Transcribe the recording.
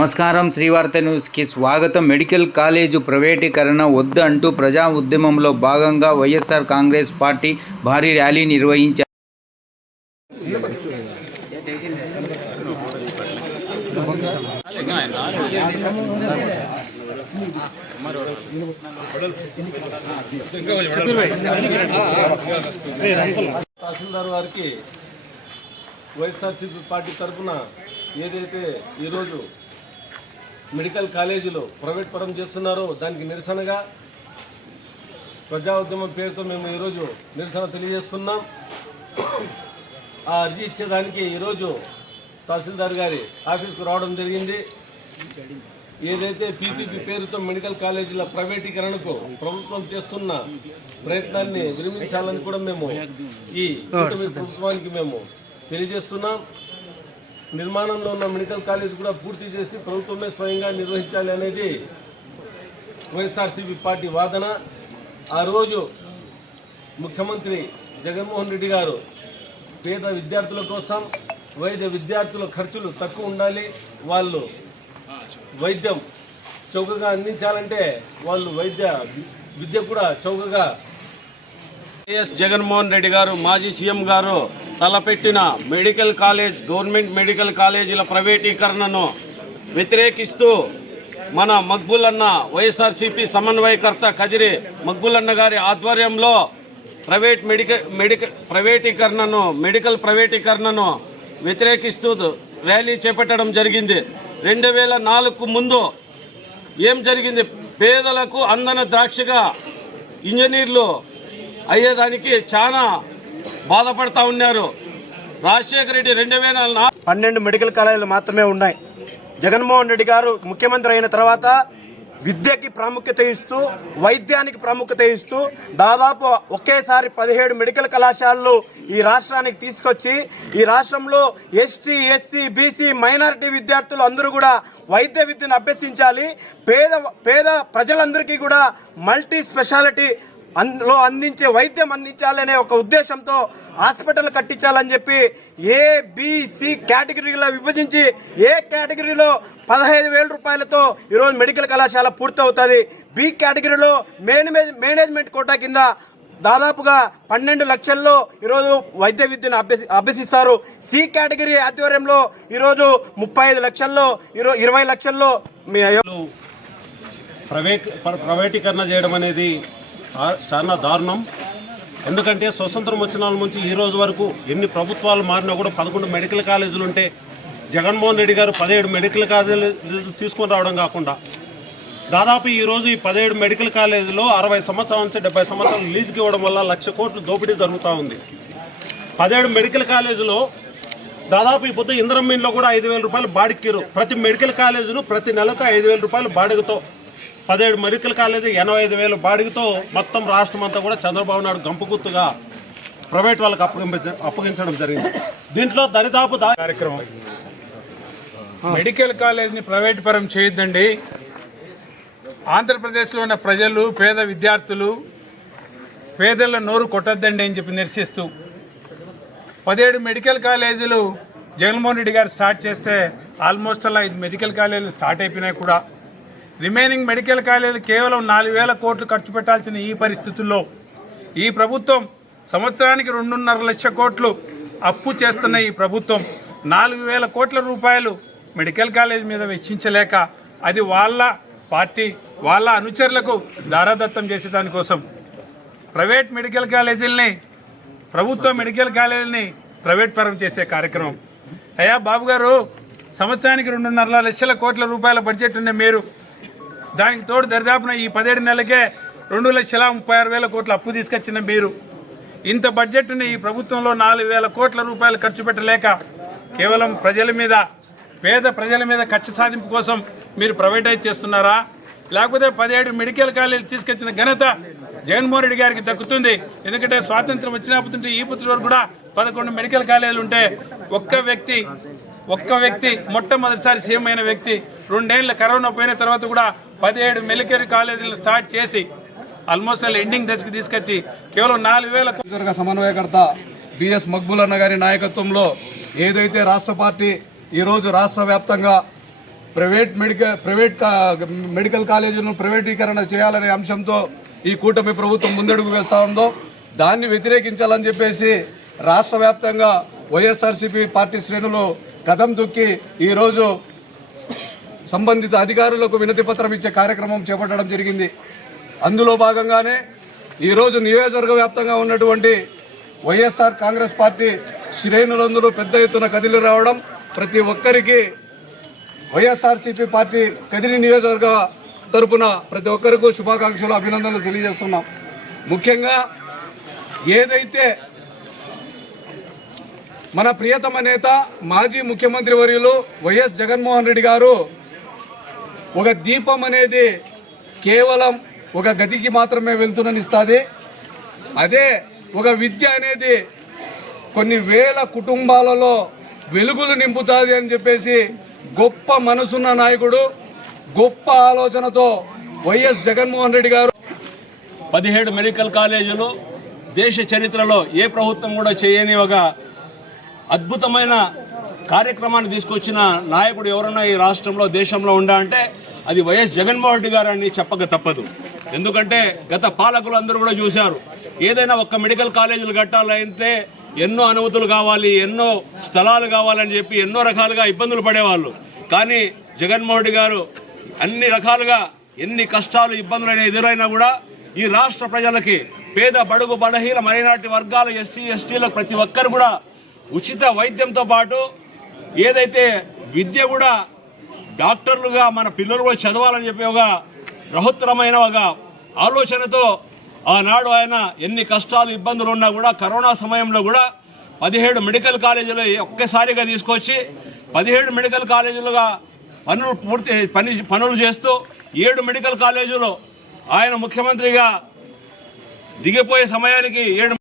నమస్కారం శ్రీవార్త న్యూస్కి స్వాగతం. మెడికల్ కాలేజు ప్రైవేటీకరణ వద్దు అంటూ ప్రజా ఉద్యమంలో భాగంగా వైఎస్ఆర్ కాంగ్రెస్ పార్టీ భారీ ర్యాలీ నిర్వహించారు తహసీల్దార్ వారికి వైఎస్ఆర్సీపీ పార్టీ తరఫున ఏదైతే ఈరోజు మెడికల్ కాలేజీలో ప్రైవేట్ పరం చేస్తున్నారో దానికి నిరసనగా ప్రజా ఉద్యమం పేరుతో మేము ఈరోజు నిరసన తెలియజేస్తున్నాం. ఆ అర్జీ ఇచ్చేదానికి ఈరోజు తహసీల్దార్ గారి ఆఫీస్కు రావడం జరిగింది. ఏదైతే పీపీపీ పేరుతో మెడికల్ కాలేజీల ప్రైవేటీకరణకు ప్రభుత్వం చేస్తున్న ప్రయత్నాన్ని విరమించాలని కూడా మేము ఈ ప్రభుత్వానికి మేము తెలియజేస్తున్నాం. నిర్మాణంలో ఉన్న మెడికల్ కాలేజ్ కూడా పూర్తి చేసి ప్రభుత్వమే స్వయంగా నిర్వహించాలి అనేది వైఎస్ఆర్సీపీ పార్టీ వాదన. ఆ రోజు ముఖ్యమంత్రి జగన్మోహన్ రెడ్డి గారు పేద విద్యార్థుల కోసం వైద్య విద్యార్థుల ఖర్చులు తక్కువ ఉండాలి. వాళ్ళు వైద్యం చౌకగా అందించాలంటే వాళ్ళు వైద్య విద్య కూడా చౌకగా. వైఎస్ జగన్మోహన్ రెడ్డి గారు మాజీ సీఎం గారు తలపెట్టిన మెడికల్ కాలేజ్ గవర్నమెంట్ మెడికల్ కాలేజీల ప్రైవేటీకరణను వ్యతిరేకిస్తూ మన మక్బులన్న వైఎస్ఆర్సీపీ సమన్వయకర్త కదిరి మక్బులన్న గారి ఆధ్వర్యంలో ప్రైవేట్ మెడికల్ మెడికల్ ప్రైవేటీకరణను మెడికల్ ప్రైవేటీకరణను వ్యతిరేకిస్తూ ర్యాలీ చేపట్టడం జరిగింది. రెండు వేల నాలుగుకు ముందు ఏం జరిగింది? పేదలకు అందన ద్రాక్షగా ఇంజనీర్లు అయ్యేదానికి చాలా బాధపడతా ఉన్నారు. రాజశేఖర రెడ్డి రెండు వేల పన్నెండు మెడికల్ కాలేజీలు మాత్రమే ఉన్నాయి. జగన్మోహన్ రెడ్డి గారు ముఖ్యమంత్రి అయిన తర్వాత విద్యకి ప్రాముఖ్యత ఇస్తూ వైద్యానికి ప్రాముఖ్యత ఇస్తూ దాదాపు ఒకేసారి పదిహేడు మెడికల్ కళాశాలలు ఈ రాష్ట్రానికి తీసుకొచ్చి ఈ రాష్ట్రంలో ఎస్టీ ఎస్సీ బీసీ మైనారిటీ విద్యార్థులు అందరూ కూడా వైద్య విద్యను అభ్యసించాలి. పేద పేద ప్రజలందరికీ కూడా మల్టీ స్పెషాలిటీ అందులో అందించే వైద్యం అందించాలనే ఒక ఉద్దేశంతో హాస్పిటల్ కట్టించాలని చెప్పి ఏ బిసి కేటగిరీలో విభజించి ఏ కేటగిరీలో పదహైదు వేల రూపాయలతో ఈరోజు మెడికల్ కళాశాల పూర్తవుతుంది. బి కేటగిరీలో మేనేజ్ మేనేజ్మెంట్ కోటా కింద దాదాపుగా పన్నెండు లక్షల్లో ఈరోజు వైద్య విద్యను అభ్యసి అభ్యసిస్తారు. సి కేటగిరీ ఆధ్వర్యంలో ఈరోజు ముప్పై ఐదు లక్షల్లో ఈరోజు ఇరవై లక్షల్లో మీ ప్రైవేట్ ప్రైవేటీకరణ చేయడం అనేది చాలా దారుణం. ఎందుకంటే స్వతంత్రం వచ్చిన నుంచి ఈ రోజు వరకు ఎన్ని ప్రభుత్వాలు మారినా కూడా పదకొండు మెడికల్ కాలేజీలు ఉంటే జగన్మోహన్ రెడ్డి గారు పదిహేడు మెడికల్ కాలేజీలు తీసుకొని రావడం కాకుండా దాదాపు ఈరోజు ఈ పదిహేడు మెడికల్ కాలేజీలో అరవై సంవత్సరాల నుంచి డెబ్బై సంవత్సరాలు లీజుకి ఇవ్వడం వల్ల లక్ష కోట్లు దోపిడీ జరుగుతూ ఉంది. పదిహేడు మెడికల్ కాలేజీలో దాదాపు ఈ పొద్దు ఇంద్రమీన్లో కూడా ఐదు వేల రూపాయలు బాడిక్కిరు ప్రతి మెడికల్ కాలేజీను ప్రతి నెలకు ఐదు వేల రూపాయలు బాడిగతో పదిహేడు మెడికల్ కాలేజీ ఎనభై ఐదు వేలు బాడిగతో మొత్తం రాష్ట్రం అంతా కూడా చంద్రబాబు నాయుడు గంపగుర్తుగా ప్రైవేట్ వాళ్ళకి అప్పగించ అప్పగించడం జరిగింది. దీంట్లో దరిదాపు కార్యక్రమం. మెడికల్ కాలేజీని ప్రైవేట్ పరం చేయొద్దండి. ఆంధ్రప్రదేశ్లో ఉన్న ప్రజలు పేద విద్యార్థులు పేదల నోరు కొట్టద్దండి అని చెప్పి నిరసిస్తూ పదిహేడు మెడికల్ కాలేజీలు జగన్మోహన్ రెడ్డి గారు స్టార్ట్ చేస్తే ఆల్మోస్ట్ అలా ఐదు మెడికల్ కాలేజీలు స్టార్ట్ అయిపోయినాయి కూడా. రిమైనింగ్ మెడికల్ కాలేజీలు కేవలం నాలుగు వేల కోట్లు ఖర్చు పెట్టాల్సిన ఈ పరిస్థితుల్లో ఈ ప్రభుత్వం సంవత్సరానికి రెండున్నర లక్ష కోట్లు అప్పు చేస్తున్న ఈ ప్రభుత్వం నాలుగు వేల కోట్ల రూపాయలు మెడికల్ కాలేజ్ మీద వెచ్చించలేక అది వాళ్ళ పార్టీ వాళ్ళ అనుచరులకు దారాదత్తం చేసేదానికోసం ప్రైవేట్ మెడికల్ కాలేజీలని ప్రభుత్వ మెడికల్ కాలేజీని ప్రైవేట్ పరం చేసే కార్యక్రమం. అయ్యా బాబు గారు సంవత్సరానికి రెండున్నర లక్షల కోట్ల రూపాయల బడ్జెట్ ఉండే మీరు దానికి తోడు దరిదాపున ఈ పదిహేడు నెలలకే రెండు లక్షల ముప్పై ఆరు వేల కోట్ల అప్పు తీసుకొచ్చిన మీరు. ఇంత బడ్జెట్ని ఈ ప్రభుత్వంలో నాలుగు వేల కోట్ల రూపాయలు ఖర్చు పెట్టలేక కేవలం ప్రజల మీద పేద ప్రజల మీద ఖర్చు సాధింపు కోసం మీరు ప్రైవేటైజ్ చేస్తున్నారా? లేకపోతే పదిహేడు మెడికల్ కాలేజీలు తీసుకొచ్చిన ఘనత జగన్మోహన్ రెడ్డి గారికి దక్కుతుంది. ఎందుకంటే స్వాతంత్రం వచ్చినప్పుడు ఈ పుత్రుడు వరకు కూడా పదకొండు మెడికల్ కాలేజీలు ఉంటే ఒక్క వ్యక్తి ఒక్క వ్యక్తి మొట్టమొదటిసారి సీఎం అయిన వ్యక్తి రెండేళ్ళ కరోనా పోయిన తర్వాత కూడా పదిహేడు మిలిటరీ కాలేజీలు స్టార్ట్ చేసి ఆల్మోస్ట్ అలా ఎండింగ్ దశకి తీసుకొచ్చి కేవలం నాలుగు వేల సమన్వయకర్త బిఎస్ మక్బుల్ అన్న గారి నాయకత్వంలో ఏదైతే రాష్ట్ర పార్టీ ఈరోజు రాష్ట్ర వ్యాప్తంగా ప్రైవేట్ మెడికల్ ప్రైవేట్ కా- మెడికల్ కాలేజీలను ప్రైవేటీకరణ చేయాలనే అంశంతో ఈ కూటమి ప్రభుత్వం ముందడుగు వేస్తా ఉందో దాన్ని వ్యతిరేకించాలని చెప్పేసి రాష్ట్ర వ్యాప్తంగా వైఎస్ఆర్సీపీ పార్టీ శ్రేణులు కథం తొక్కి ఈరోజు సంబంధిత అధికారులకు వినతి పత్రం ఇచ్చే కార్యక్రమం చేపట్టడం జరిగింది. అందులో భాగంగానే ఈరోజు నియోజకవర్గ వ్యాప్తంగా ఉన్నటువంటి వైఎస్ఆర్ కాంగ్రెస్ పార్టీ శ్రేణులందరూ పెద్ద ఎత్తున కదిలి రావడం ప్రతి ఒక్కరికి వైఎస్ఆర్సీపీ పార్టీ కదిలి నియోజకవర్గ తరపున ప్రతి ఒక్కరికి శుభాకాంక్షలు అభినందనలు తెలియజేస్తున్నాం. ముఖ్యంగా ఏదైతే మన ప్రియతమ నేత మాజీ ముఖ్యమంత్రి వర్యులు వైఎస్ జగన్మోహన్ రెడ్డి గారు ఒక దీపం అనేది కేవలం ఒక గదికి మాత్రమే వెళ్తున్ననిస్తుంది. అదే ఒక విద్య అనేది కొన్ని వేల కుటుంబాలలో వెలుగులు నింపుతుంది అని చెప్పేసి గొప్ప మనసున్న నాయకుడు గొప్ప ఆలోచనతో వైఎస్ జగన్మోహన్ రెడ్డి గారు పదిహేడు మెడికల్ కాలేజీలు దేశ చరిత్రలో ఏ ప్రభుత్వం కూడా చేయని ఒక అద్భుతమైన కార్యక్రమాన్ని తీసుకొచ్చిన నాయకుడు ఎవరన్నా ఈ రాష్ట్రంలో దేశంలో ఉండా అంటే అది వైఎస్ జగన్మోహన్ రెడ్డి గారు అని చెప్పక తప్పదు. ఎందుకంటే గత పాలకులు అందరూ కూడా చూశారు. ఏదైనా ఒక్క మెడికల్ కాలేజీలు కట్టాలంటే ఎన్నో అనుమతులు కావాలి ఎన్నో స్థలాలు కావాలని చెప్పి ఎన్నో రకాలుగా ఇబ్బందులు పడేవాళ్ళు. కానీ జగన్మోహన్ రెడ్డి గారు అన్ని రకాలుగా ఎన్ని కష్టాలు ఇబ్బందులు ఎదురైనా కూడా ఈ రాష్ట్ర ప్రజలకి పేద బడుగు బలహీన మైనార్టీ వర్గాలు ఎస్సీ ఎస్టీలకు ప్రతి ఒక్కరు కూడా ఉచిత వైద్యంతో పాటు ఏదైతే విద్య కూడా డాక్టర్లుగా మన పిల్లలు కూడా చదవాలని చెప్పి ఒక బృహత్తరమైన ఒక ఆలోచనతో ఆనాడు ఆయన ఎన్ని కష్టాలు ఇబ్బందులు ఉన్నా కూడా కరోనా సమయంలో కూడా పదిహేడు మెడికల్ కాలేజీలు ఒక్కసారిగా తీసుకొచ్చి పదిహేడు మెడికల్ కాలేజీలుగా పనులు పూర్తి పని పనులు చేస్తూ ఏడు మెడికల్ కాలేజీలు ఆయన ముఖ్యమంత్రిగా దిగిపోయే సమయానికి ఏడు